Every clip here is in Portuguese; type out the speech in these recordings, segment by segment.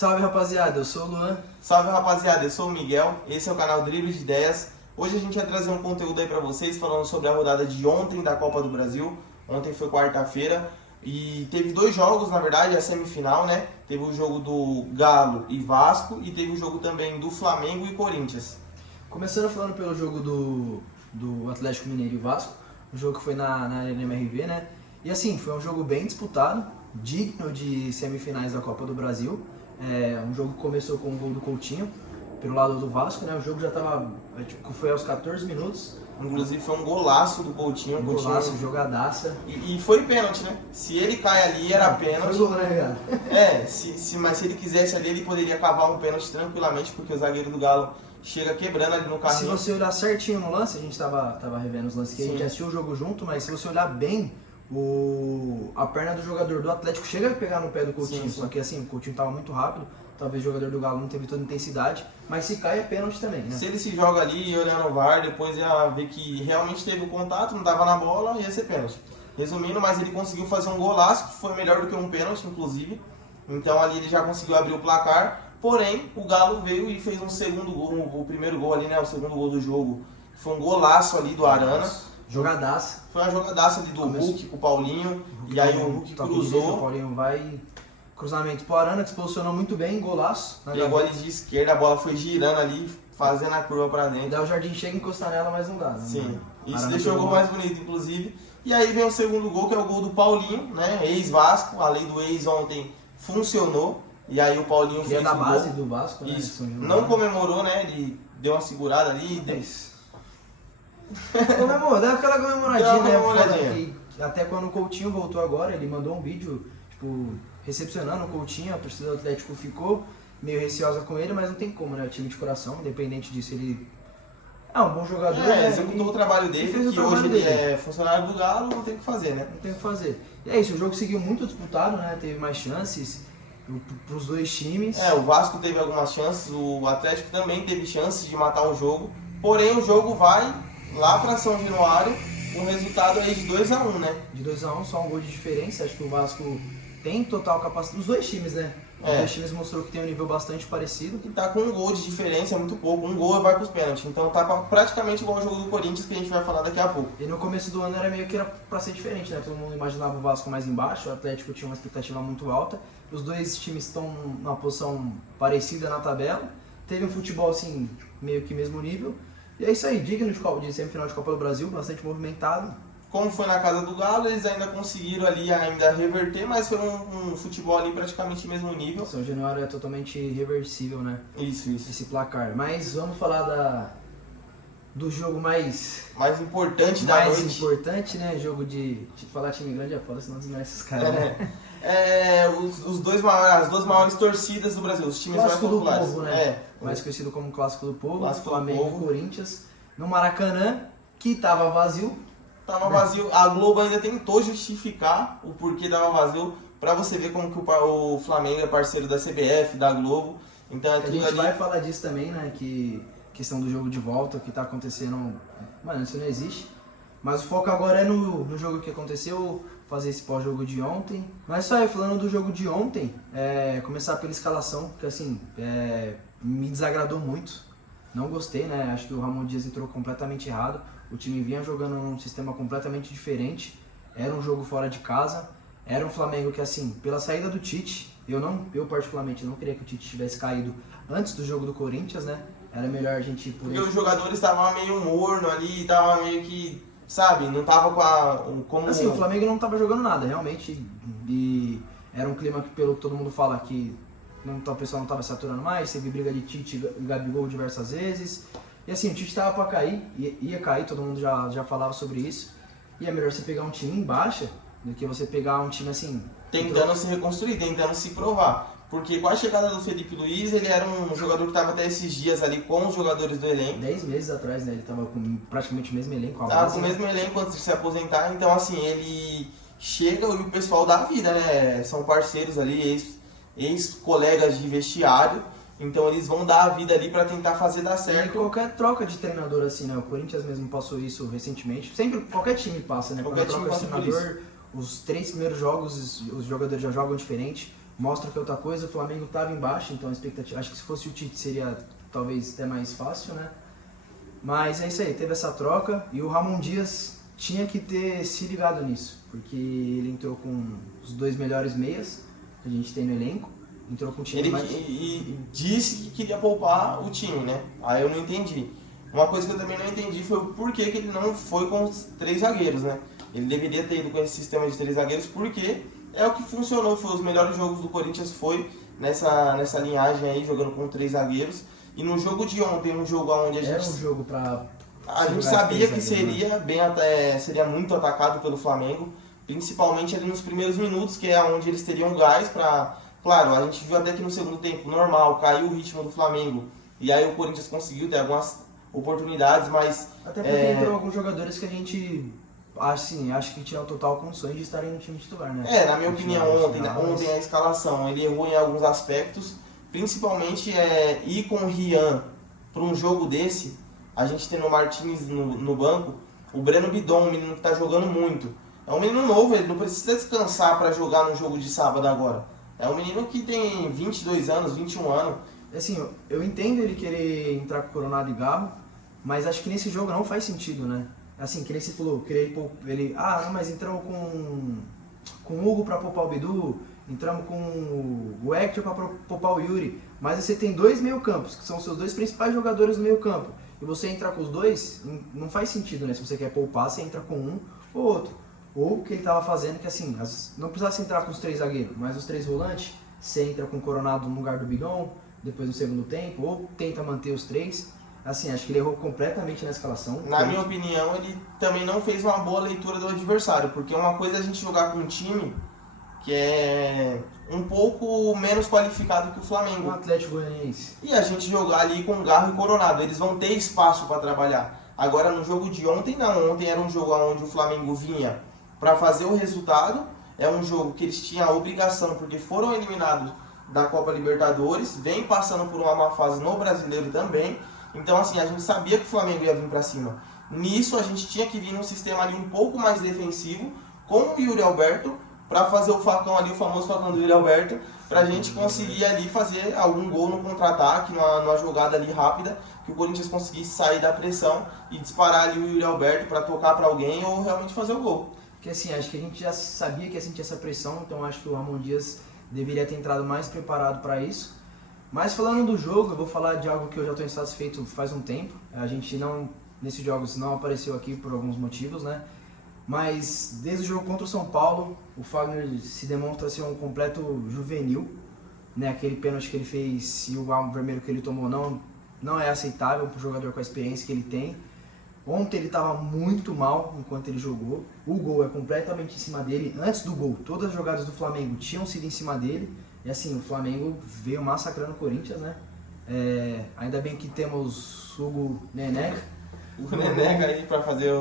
Salve rapaziada, eu sou o Luan. Salve rapaziada, eu sou o Miguel, esse é o canal Drible de Ideias. Hoje a gente vai trazer um conteúdo aí pra vocês falando sobre a rodada de ontem da Copa do Brasil. Ontem foi quarta-feira e teve dois jogos, na verdade, a semifinal, né? Teve o jogo do Galo e Vasco e teve o jogo também do Flamengo e Corinthians. Começando falando pelo jogo do Atlético Mineiro e Vasco, o jogo que foi na Arena MRV, né? E assim, foi um jogo bem disputado, digno de semifinais da Copa do Brasil. Um jogo que começou com o gol do Coutinho, pelo lado do Vasco, né? O jogo já tava, foi aos 14 minutos. Inclusive foi um golaço do Coutinho. Um golaço, jogadaça. E foi pênalti, né? Se ele cai ali, era pênalti. Foi gol, né, cara? Mas se ele quisesse ali, ele poderia cavar um pênalti tranquilamente, porque o zagueiro do Galo chega quebrando ali no carrinho. Se você olhar certinho no lance, a gente tava revendo os lances que a gente assistiu o jogo junto, mas se você olhar bem, a perna do jogador do Atlético chega a pegar no pé do Coutinho, Sim. só que assim, o Coutinho tava muito rápido, talvez o jogador do Galo não teve toda a intensidade, mas se cai é pênalti também, né? Se ele se joga ali e olhar no VAR, depois ia ver que realmente teve o contato, não tava na bola, ia ser pênalti. Resumindo, mas ele conseguiu fazer um golaço, que foi melhor do que um pênalti, inclusive. Então ali ele já conseguiu abrir o placar, porém o Galo veio e fez um segundo gol, o primeiro gol ali, né? O segundo gol do jogo, que foi um golaço ali do Arana. Jogadaça. Foi uma jogadaça ali do Hulk com o Paulinho, e aí o Hulk cruzou. O Paulinho vai, cruzamento pro Arana, que se posicionou muito bem, golaço. Pegou ali de esquerda, a bola foi girando ali, fazendo a curva pra dentro. Daí o Jardim chega e encostar nela, mas não dá. Né? Sim, isso Arana deixou o gol mais bonito, inclusive. E aí vem o segundo gol, que é o gol do Paulinho, né? Ex-Vasco, a lei do ex ontem funcionou. E aí o Paulinho fez da o base gol. do Vasco, né? Isso, não comemorou, né? Ele deu uma segurada ali. Comemorou, deu aquela comemoradinha, Deu uma né? comemoradinha. Que até quando o Coutinho voltou agora, ele mandou um vídeo, tipo, recepcionando o Coutinho, a torcida do Atlético ficou meio receosa com ele, mas não tem como, né? O time de coração, independente disso, ele é um bom jogador. Né? Executou o trabalho dele, fez o que trabalho hoje dele. ele é funcionário do Galo, não tem o que fazer, né? Não tem o que fazer. E é isso, o jogo seguiu muito disputado, né? Teve mais chances pros dois times. O Vasco teve algumas chances, o Atlético também teve chances de matar o jogo, porém o jogo vai lá para São Januário com um resultado aí de 2-1, né? De 2-1, só um gol de diferença, acho que o Vasco tem total capacidade, os dois times, né? Os dois times mostrou que tem um nível bastante parecido. E tá com um gol de diferença, é muito pouco, um gol vai pros pênaltis, então tá praticamente igual ao jogo do Corinthians que a gente vai falar daqui a pouco. E no começo do ano era meio que era pra ser diferente, né? Todo mundo imaginava o Vasco mais embaixo, o Atlético tinha uma expectativa muito alta. Os dois times estão numa posição parecida na tabela. Teve um futebol assim, meio que mesmo nível. E é isso aí, digno de semifinal de Copa do Brasil, bastante movimentado. Como foi na casa do Galo, eles ainda conseguiram ali ainda reverter, mas foi um futebol ali praticamente mesmo nível. São Januário é totalmente irreversível, né? Isso. Esse placar. Mas vamos falar do jogo mais importante da noite. Mais importante, né? Jogo de falar time grande é foda, senão desmerece os caras, né? As duas maiores torcidas do Brasil, os times Clássico mais populares. do povo, né? Mais conhecido como Clássico do Povo, Clássico do Flamengo Povo. e Corinthians, no Maracanã, que tava vazio. Tava vazio, a Globo ainda tentou justificar o porquê tava vazio, pra você ver como que o Flamengo é parceiro da CBF, da Globo. Então A gente vai falar disso também, né? Que questão do jogo de volta, o que tá acontecendo, mano, isso não existe. Mas o foco agora é no jogo que aconteceu, fazer esse pós-jogo de ontem. Mas só aí, falando do jogo de ontem, começar pela escalação, que assim, me desagradou muito. Não gostei, né? Acho que o Ramon Dias entrou completamente errado. O time vinha jogando num sistema completamente diferente. Era um jogo fora de casa. Era um Flamengo que, assim, pela saída do Tite, eu particularmente não queria que o Tite tivesse caído antes do jogo do Corinthians, né? Era melhor a gente ir por Porque os jogadores estavam meio morno ali, tava meio que, sabe, não tava como... Assim, o Flamengo não tava jogando nada, realmente. E era um clima que, pelo que todo mundo fala, que o pessoal não tava se aturando mais. Teve briga de Tite e Gabigol diversas vezes. E assim, o Tite tava pra cair, ia cair, todo mundo já falava sobre isso. E é melhor você pegar um time em baixa do que você pegar um time assim... Tentando se reconstruir, tentando se provar. Porque com a chegada do Felipe Luiz, ele era um jogador que estava até esses dias ali com os jogadores do elenco. 10 meses atrás, né? Ele tava com praticamente o mesmo elenco. Tava com o mesmo elenco antes de se aposentar, então assim, ele chega e o pessoal dá vida, né? São parceiros ali, ex-colegas de vestiário. Então eles vão dar a vida ali pra tentar fazer dar certo. E qualquer troca de treinador assim, né? O Corinthians mesmo passou isso recentemente. Sempre, qualquer time passa, né? Qualquer Quando time troca de passa por treinador, os 3 primeiros jogos, os jogadores já jogam diferente. mostra que é outra coisa. O Flamengo estava embaixo, então a expectativa, acho que se fosse o Tite seria talvez até mais fácil, né? Mas é isso aí, teve essa troca e o Ramon Dias tinha que ter se ligado nisso, porque ele entrou com os 2 melhores meias que a gente tem no elenco, entrou com o time e disse que queria poupar o time, né? Aí eu não entendi. Uma coisa que eu também não entendi foi o porquê que ele não foi com os 3 zagueiros, né? Ele deveria ter ido com esse sistema de 3 zagueiros, porque é o que funcionou, foi os melhores jogos do Corinthians, foi nessa linhagem aí, jogando com 3 zagueiros. E no jogo de ontem, um jogo onde a gente... Era um jogo pra... A gente sabia que seria muito atacado pelo Flamengo, principalmente ali nos primeiros minutos, que é onde eles teriam gás para... Claro, a gente viu até que no segundo tempo, normal, caiu o ritmo do Flamengo, e aí o Corinthians conseguiu ter algumas oportunidades, mas... Até porque entrou alguns jogadores que a gente, assim, acho que tinham total condições de estarem no time titular, né? Na minha opinião, ontem a escalação, ele errou em alguns aspectos, principalmente ir com o Rian para um jogo desse, a gente tendo o Martins no banco, o Breno Bidon, um menino que está jogando muito. É um menino novo, ele não precisa descansar para jogar no jogo de sábado agora. É um menino que tem 22 anos, 21 anos. Assim, eu entendo ele querer entrar com Coronado e Garro, mas acho que nesse jogo não faz sentido, né? Assim, que nem você falou, mas entramos com o Hugo para poupar o Bidu, entramos com o Hector para poupar o Yuri, mas você tem 2 meio-campos, que são os seus 2 principais jogadores no meio-campo, e você entrar com os 2, não faz sentido, né? Se você quer poupar, você entra com um ou outro. Ou o que ele estava fazendo, que assim, não precisasse entrar com os 3 zagueiros, mas os 3 volantes, você entra com o Coronado no lugar do Bidon, depois no segundo tempo, ou tenta manter os 3. Assim, acho que ele errou completamente na escalação. Na minha opinião, ele também não fez uma boa leitura do adversário, porque uma coisa é a gente jogar com um time que é um pouco menos qualificado que o Flamengo. O Atlético Goianiense. E a gente jogar ali com Garro e Coronado, eles vão ter espaço para trabalhar. Agora no jogo de ontem não, ontem era um jogo onde o Flamengo vinha para fazer o resultado, é um jogo que eles tinham a obrigação, porque foram eliminados da Copa Libertadores, vem passando por uma má fase no Brasileiro também, então assim, a gente sabia que o Flamengo ia vir para cima. Nisso a gente tinha que vir num sistema ali um pouco mais defensivo, com o Yuri Alberto, para fazer o facão ali, o famoso facão do Yuri Alberto, para a gente conseguir ali fazer algum gol no contra-ataque, numa jogada ali rápida, que o Corinthians conseguisse sair da pressão e disparar ali o Yuri Alberto para tocar para alguém ou realmente fazer o gol. Porque assim, acho que a gente já sabia que ia sentir essa pressão, então acho que o Ramon Dias deveria ter entrado mais preparado para isso. Mas falando do jogo, eu vou falar de algo que eu já estou insatisfeito faz um tempo. A gente nesses jogos não apareceu aqui por alguns motivos, né? Mas desde o jogo contra o São Paulo, o Fagner se demonstra ser um completo juvenil, né? Aquele pênalti que ele fez e o vermelho que ele tomou não é aceitável para o jogador com a experiência que ele tem. Ontem ele estava muito mal enquanto ele jogou. O gol é completamente em cima dele. Antes do gol, todas as jogadas do Flamengo tinham sido em cima dele. E assim, o Flamengo veio massacrando o Corinthians, né? Ainda bem que temos o Hugo Neneca. O Neneca aí para fazer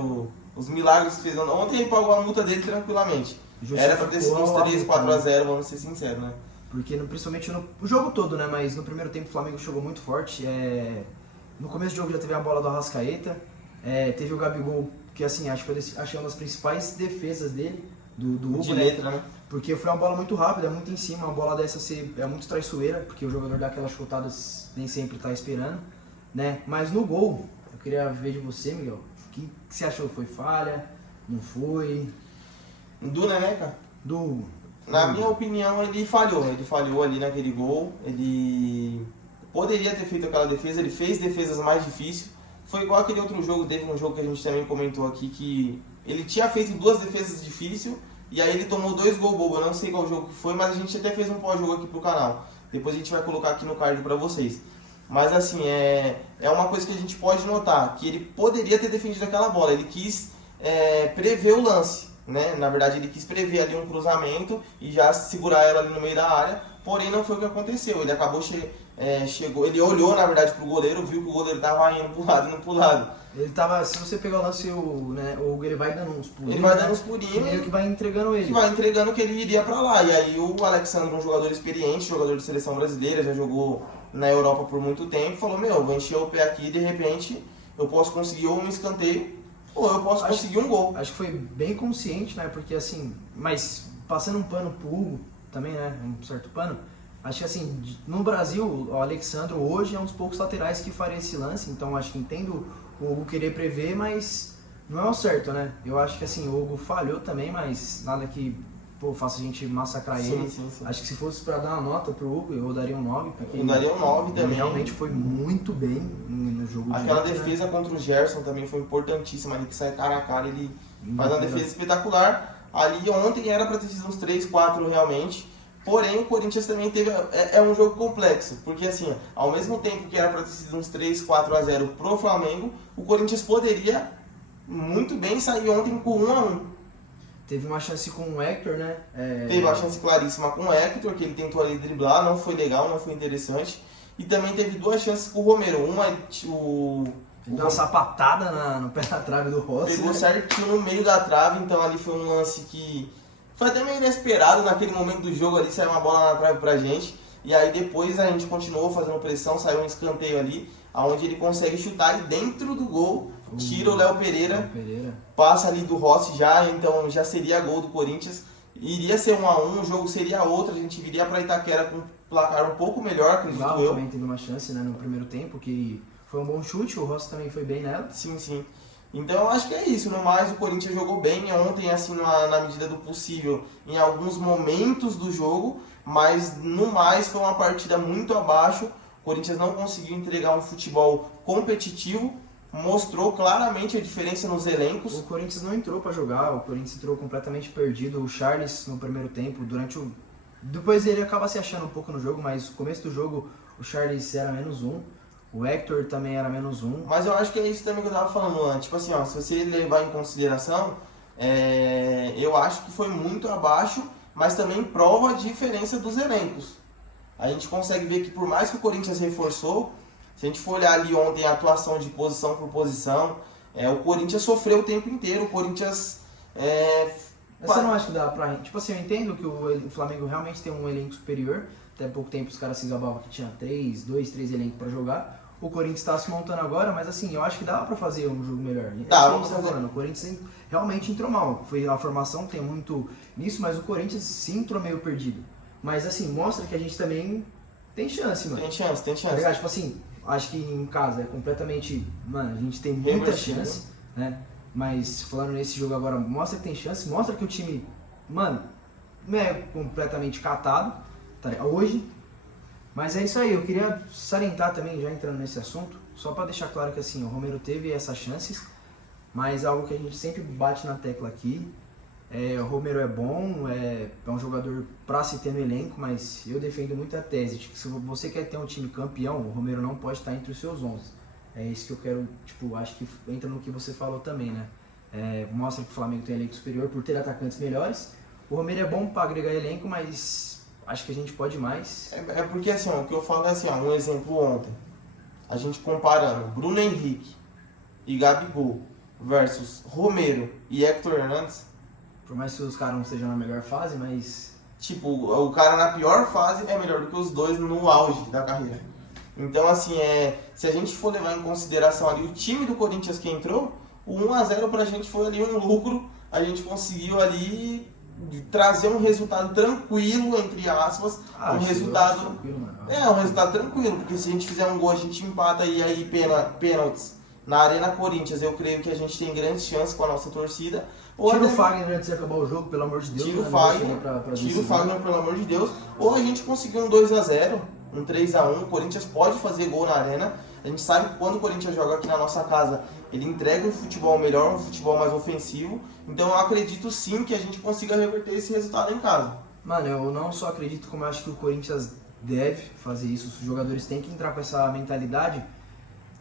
os milagres que fez. Ontem ele pagou a multa dele tranquilamente. Era para ter sido uns 3, 4-0, vamos ser sinceros, né? Porque principalmente no jogo todo, né? Mas no primeiro tempo o Flamengo jogou muito forte. No começo do jogo já teve a bola do Arrascaeta. Teve o Gabigol, que assim, acho que uma das principais defesas dele, do Hugo, de letra, né? Porque foi uma bola muito rápida, muito em cima, uma bola dessa é muito traiçoeira, porque o jogador dá aquelas chutadas nem sempre está esperando, né? Mas no gol, eu queria ver de você, Miguel, o que você achou? Foi falha? Não foi? Do Neneca? Na minha opinião, ele falhou ali naquele gol, ele poderia ter feito aquela defesa, ele fez defesas mais difíceis. Foi igual aquele outro jogo, teve um jogo que a gente também comentou aqui, que ele tinha feito 2 defesas difíceis, e aí ele tomou 2 gols bobos, eu não sei qual jogo que foi, mas a gente até fez um pós-jogo aqui pro canal. Depois a gente vai colocar aqui no card pra vocês. Mas assim, é uma coisa que a gente pode notar, que ele poderia ter defendido aquela bola, ele quis prever o lance, né? Na verdade ele quis prever ali um cruzamento e já segurar ela ali no meio da área, porém não foi o que aconteceu, ele acabou chegou, ele olhou na verdade pro goleiro, viu que o goleiro tava indo pro lado, indo pro lado. Ele tava, se você pegar o lance, o ele vai dando uns pulinhos. Ele vai dando uns pulinhos. Meio que vai entregando ele. Que vai entregando que ele iria pra lá. E aí o Alexandre, um jogador experiente, jogador de seleção brasileira, já jogou na Europa por muito tempo, falou, vou encher o pé aqui e de repente eu posso conseguir ou um escanteio ou eu posso conseguir um gol. Acho que foi bem consciente, né? Porque assim, mas passando um pano pro Hugo, também, né, um certo pano. Acho que assim, no Brasil, o Alexandro hoje é um dos poucos laterais que faria esse lance, então acho que entendo o Hugo querer prever, mas não é o certo, né? Eu acho que assim, o Hugo falhou também, mas nada que faça a gente massacrar ele. Sim. Acho que se fosse pra dar uma nota pro Hugo, eu daria um 9, porque Eu daria um 9 também. ele realmente foi muito bem no jogo. Aquela de defesa contra o Gerson também foi importantíssima, ali que sai cara a cara, ele faz uma Uhum. defesa espetacular. Ali ontem era para ter sido uns 3, 4 realmente. Porém, o Corinthians também teve. É um jogo complexo, porque assim, ao mesmo tempo que era para ter sido uns 3, 4-0 pro Flamengo, o Corinthians poderia muito bem sair ontem com 1-1. Teve uma chance com o Hector, né? Teve uma chance claríssima com o Hector, que ele tentou ali driblar, não foi legal, não foi interessante. E também teve 2 chances com o Romero. Uma, Ele deu uma sapatada no pé da trave do Rossi. pegou né? certinho no meio da trave, então ali foi um lance que foi até meio inesperado naquele momento do jogo ali, saiu uma bola na trave pra gente. E aí depois a gente continuou fazendo pressão, saiu um escanteio ali, onde ele consegue chutar e dentro do gol tira o Léo Pereira, passa ali do Rossi já, então já seria gol do Corinthians. Iria ser 1-1, o jogo seria outro, a gente viria pra Itaquera com um placar um pouco melhor, acredito Galo eu. também teve uma chance, né, no primeiro tempo, que foi um bom chute, o Rossi também foi bem nela. Sim. Então eu acho que é isso, no mais o Corinthians jogou bem ontem, assim, na medida do possível, em alguns momentos do jogo, mas no mais foi uma partida muito abaixo. O Corinthians não conseguiu entregar um futebol competitivo, mostrou claramente a diferença nos elencos. O Corinthians não entrou pra jogar, o Corinthians entrou completamente perdido. O Charles no primeiro tempo, depois ele acaba se achando um pouco no jogo, mas no começo do jogo o Charles era -1, o Hector também era -1. Mas eu acho que é isso também que eu tava falando antes. Tipo assim, ó, se você levar em consideração, eu acho que foi muito abaixo, mas também prova a diferença dos elencos. A gente consegue ver que por mais que o Corinthians reforçou, se a gente for olhar ali ontem a atuação de posição por posição, o Corinthians sofreu o tempo inteiro, o Corinthians... Você não acha que dá pra... Tipo assim, eu entendo que o Flamengo realmente tem um elenco superior, até pouco tempo os caras se gabavam que tinha 2, 3 elencos pra jogar. O Corinthians tá se montando agora, mas assim, eu acho que dava pra fazer um jogo melhor. Dava pra fazer. O Corinthians realmente entrou mal. Foi a formação, tem muito nisso, mas o Corinthians sim entrou meio perdido. Mas assim, mostra que a gente também tem chance, mano. Tem chance. Tá ligado? Tipo assim, acho que em casa é completamente... Mano, a gente tem muita Reversível. chance, né? Mas falando nesse jogo agora, mostra que tem chance, mostra que o time, mano, não é completamente catado, tá ligado? Hoje. Mas é isso aí, eu queria salientar também, já entrando nesse assunto, só pra deixar claro que assim, o Romero teve essas chances, mas algo que a gente sempre bate na tecla aqui, o Romero é bom, é um jogador pra se ter no elenco, mas eu defendo muito a tese de que se você quer ter um time campeão, o Romero não pode estar entre os seus 11. É isso que eu quero, tipo, acho que entra no que você falou também, né? Mostra que o Flamengo tem elenco superior por ter atacantes melhores. O Romero é bom pra agregar elenco, mas acho que a gente pode mais. Porque assim, ó, o que eu falo é assim, ó, um exemplo ontem, a gente comparando Bruno Henrique e Gabigol versus Romero e Hector Hernandes, Por mais que os caras não estejam na melhor fase, mas... tipo, o cara na pior fase é melhor do que os dois no auge da carreira. Então, assim, se a gente for levar em consideração ali o time do Corinthians que entrou, o 1-0 pra gente foi ali um lucro, a gente conseguiu ali trazer um resultado tranquilo, entre aspas, um resultado tranquilo, porque se a gente fizer um gol, a gente empata e aí pênaltis na Arena Corinthians, eu creio que a gente tem grandes chances com a nossa torcida. Tira o Fagner antes de acabar o jogo, pelo amor de Deus. Tira o Fagner, pelo amor de Deus. Ou a gente conseguir um 2-0, um 3-1, o Corinthians pode fazer gol na Arena. A gente sabe que quando o Corinthians joga aqui na nossa casa, ele entrega um futebol melhor, um futebol mais ofensivo. Então eu acredito sim que a gente consiga reverter esse resultado em casa. Mano, eu não só acredito, como eu acho que o Corinthians deve fazer isso. Os jogadores têm que entrar com essa mentalidade,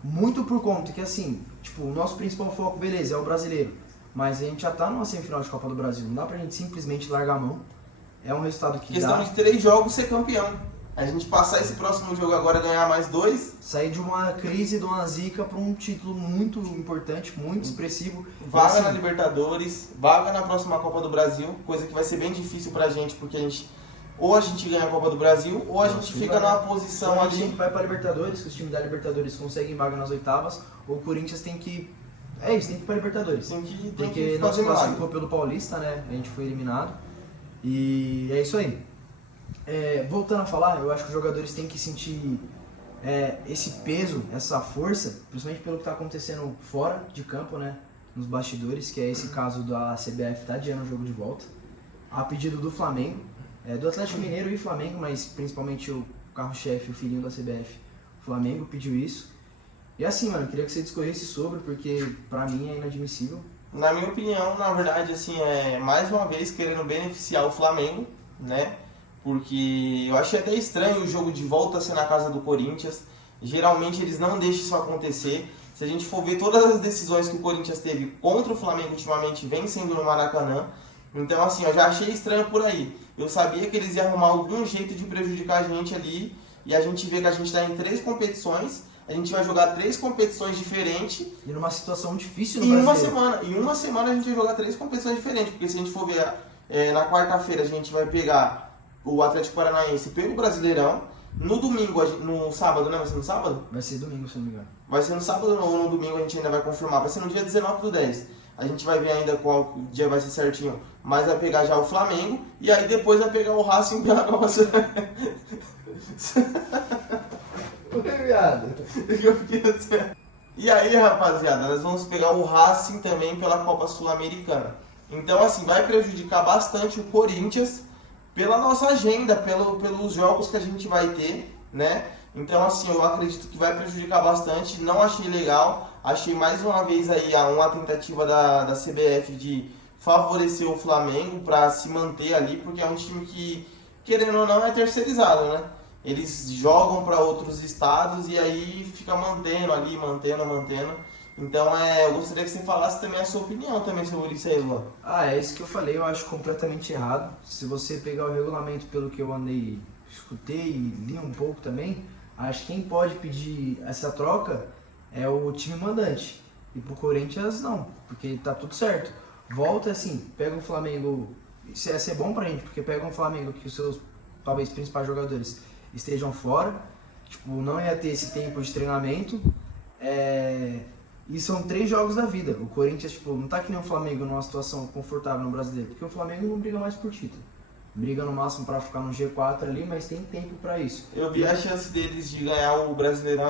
muito por conta que, assim, tipo, o nosso principal foco, beleza, é o brasileiro. Mas a gente já tá numa semifinal de Copa do Brasil. Não dá pra gente simplesmente largar a mão. É um resultado que Questão dá. de 3 jogos ser campeão. A gente passar esse próximo jogo agora, ganhar mais 2. Sair de uma crise, de uma zica, para um título muito importante, muito expressivo. Vaga assim, na Libertadores, vaga na próxima Copa do Brasil, coisa que vai ser bem difícil pra gente, porque ou a gente ganha a Copa do Brasil, ou a gente fica numa posição então, a gente ali. vai pra Libertadores, que os times da Libertadores conseguem vaga nas oitavas, ou o Corinthians tem que... É isso, tem que ir pra Libertadores. Tem que Porque não se fazer milagre. classificou pelo Paulista, né? A gente foi eliminado. E é isso aí. Voltando a falar, eu acho que os jogadores têm que sentir esse peso, essa força, principalmente pelo que está acontecendo fora de campo, né? Nos bastidores, que é esse caso da CBF tá adiando o jogo de volta, a pedido do Flamengo, do Atlético Mineiro e Flamengo, mas principalmente o carro-chefe, o filhinho da CBF, o Flamengo pediu isso. E assim, mano, eu queria que você discorresse sobre, porque pra mim é inadmissível. Na minha opinião, na verdade, assim, mais uma vez querendo beneficiar o Flamengo, né? Porque eu achei até estranho o jogo de volta ser na casa do Corinthians. Geralmente eles não deixam isso acontecer. Se a gente for ver todas as decisões que o Corinthians teve contra o Flamengo ultimamente, vem sendo no Maracanã. Então, assim, eu já achei estranho por aí. Eu sabia que eles iam arrumar algum jeito de prejudicar a gente ali. E a gente vê que a gente está em 3 competições. A gente vai jogar 3 competições diferentes. E numa situação difícil no Brasil. Em uma semana a gente vai jogar 3 competições diferentes. Porque se a gente for ver, na quarta-feira a gente vai pegar o Atlético Paranaense pelo Brasileirão. No domingo, no sábado, né? Vai ser no sábado? Vai ser domingo, se não me engano. Vai ser no sábado ou no domingo, a gente ainda vai confirmar. Vai ser no dia 19/10. A gente vai ver ainda qual dia vai ser certinho. Mas vai pegar já o Flamengo. E aí depois vai pegar o Racing pela Copa E aí, rapaziada, nós vamos pegar o Racing também pela Copa Sul-Americana. Então, assim, vai prejudicar bastante o Corinthians pela nossa agenda, pelos jogos que a gente vai ter, né? Então, assim, eu acredito que vai prejudicar bastante. Não achei legal. Achei mais uma vez aí uma tentativa da CBF de favorecer o Flamengo para se manter ali, porque é um time que, querendo ou não, é terceirizado, né? Eles jogam para outros estados e aí fica mantendo ali, mantendo. Então, eu gostaria que você falasse também a sua opinião também sobre isso aí, Luan. É isso que eu falei, eu acho completamente errado. Se você pegar o regulamento pelo que eu escutei e li um pouco também, acho que quem pode pedir essa troca é o time mandante. E pro Corinthians não, porque tá tudo certo. Volta assim, pega o Flamengo, isso ia ser bom pra gente, porque pega um Flamengo que os seus, talvez, principais jogadores estejam fora, tipo, não ia ter esse tempo de treinamento, e são 3 jogos da vida. O Corinthians, tipo, não tá que nem o Flamengo numa situação confortável no Brasileiro, porque o Flamengo não briga mais por título. Briga no máximo para ficar no G4 ali, mas tem tempo para isso. Eu vi a chance deles de ganhar o Brasileirão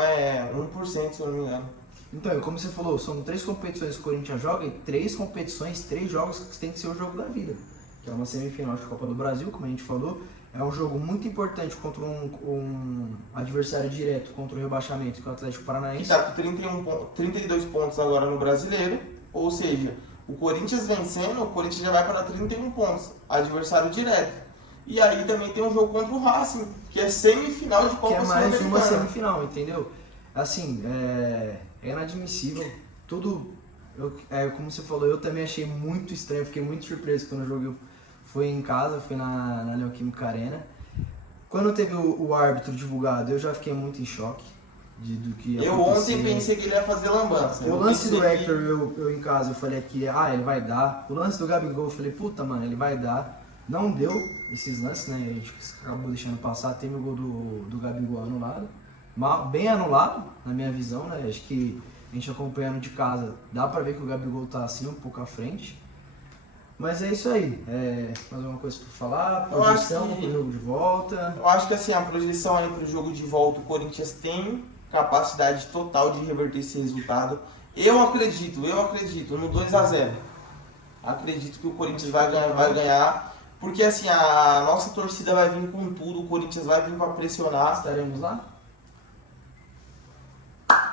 1%, se eu não me engano. Então, como você falou, são 3 competições que o Corinthians joga e 3 competições, 3 jogos que tem que ser o jogo da vida. Que é uma semifinal de Copa do Brasil, como a gente falou. É um jogo muito importante contra um adversário direto, contra o rebaixamento, que é o Atlético Paranaense. Está com 32 pontos agora no Brasileiro, ou seja, o Corinthians vencendo, o Corinthians já vai para 31 pontos, adversário direto. E aí também tem um jogo contra o Racing, que é semifinal de Copa Sul-Americana. Que é mais uma semifinal, entendeu? Assim, é inadmissível. Tudo, como você falou, eu também achei muito estranho, fiquei muito surpreso quando o jogo foi em casa, foi na Neoquímica Arena. Quando teve o árbitro divulgado, eu já fiquei muito em choque do que ia acontecer. Ontem pensei que ele ia fazer lambança. O lance do Hector, eu em casa, eu falei aqui, ele vai dar. O lance do Gabigol, eu falei, puta, mano, ele vai dar. Não deu esses lances, né? A gente acabou deixando passar. Teve o gol do Gabigol anulado. Bem anulado, na minha visão, né? Acho que a gente acompanhando de casa, dá pra ver que o Gabigol tá assim, um pouco à frente. Mas é isso aí. Mais alguma coisa pra falar? Projeção pro jogo de volta? Eu acho que assim, a projeção aí pro jogo de volta, o Corinthians tem capacidade total de reverter esse resultado. Eu acredito no 2-0. Acredito que o Corinthians vai ganhar. Porque assim, a nossa torcida vai vir com tudo, o Corinthians vai vir para pressionar. Estaremos lá?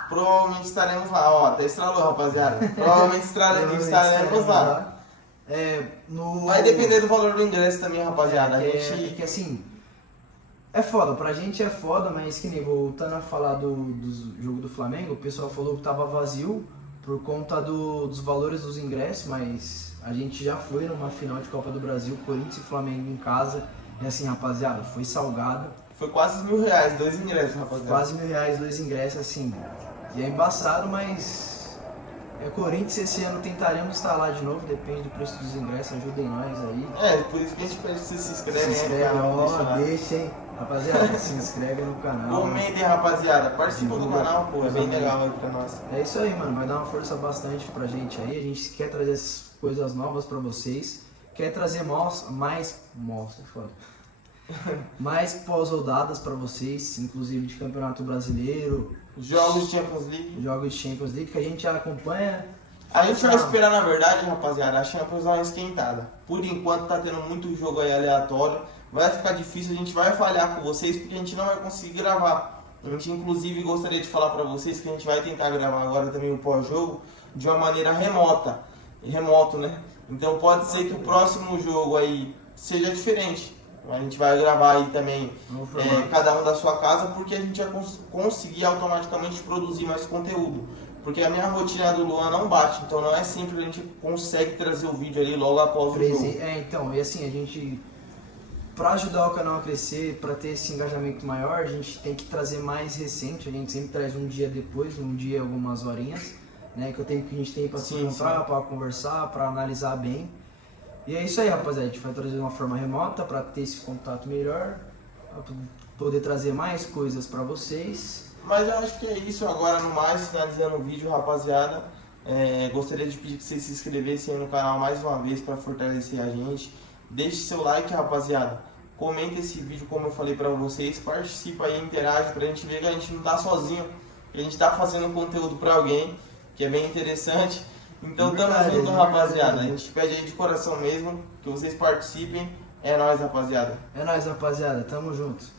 Provavelmente estaremos lá, até estralou, rapaziada. Provavelmente estaremos lá. Vai depender do valor do ingresso também, rapaziada. Que assim, é foda, pra gente é foda, mas que nem voltando a falar do jogo do Flamengo, o pessoal falou que tava vazio por conta dos valores dos ingressos, mas a gente já foi numa final de Copa do Brasil, Corinthians e Flamengo em casa, e assim, rapaziada, foi salgado. Foi quase R$1.000, 2 ingressos, rapaziada. Quase R$1.000, 2 ingressos, assim, e é embaçado, mas Corinthians esse ano tentaremos estar lá de novo, depende do preço dos ingressos, ajudem nós aí. Por isso que a gente pede que você se inscreve. Se inscreve, deixem, rapaziada, se inscreve no canal. Comentem, rapaziada, participa do canal, pô, é bem legal aí pra nós. É isso aí, mano, vai dar uma força bastante pra gente aí, a gente quer trazer essas coisas novas pra vocês, quer trazer mais, é foda. mais pós-rodadas para vocês, inclusive de Campeonato Brasileiro, Jogos de Champions League. jogos de Champions League, que a gente já acompanha. A gente vai esperar, na verdade, rapaziada, a Champions dar uma esquentada. Por enquanto tá tendo muito jogo aí aleatório. Vai ficar difícil, a gente vai falhar com vocês porque a gente não vai conseguir gravar. A gente, inclusive, gostaria de falar pra vocês que a gente vai tentar gravar agora também o pós-jogo de uma maneira remota. Remoto, né? Então pode ser que o próximo jogo aí seja diferente. A gente vai gravar aí também cada um da sua casa, porque a gente vai conseguir automaticamente produzir mais conteúdo. Porque a minha rotina do Luan não bate, então não é sempre que a gente consegue trazer o vídeo ali logo após o jogo. Então, e assim, a gente, para ajudar o canal a crescer, para ter esse engajamento maior, a gente tem que trazer mais recente. A gente sempre traz um dia depois, um dia, algumas horinhas, né? Que é o tempo que a gente tem para se encontrar, para conversar, para analisar bem. E é isso aí, rapaziada. A gente vai trazer de uma forma remota para ter esse contato melhor, para poder trazer mais coisas para vocês. Mas eu acho que é isso agora, no mais, finalizando o vídeo, rapaziada. Gostaria de pedir que vocês se inscrevessem aí no canal mais uma vez para fortalecer a gente. Deixe seu like, rapaziada. Comenta esse vídeo, como eu falei pra vocês. Participa aí, interage pra gente ver que a gente não tá sozinho. Que a gente tá fazendo conteúdo pra alguém, que é bem interessante. Então tamo junto, rapaziada. A gente pede aí de coração mesmo que vocês participem. É nóis, rapaziada. É nóis, rapaziada. Tamo junto.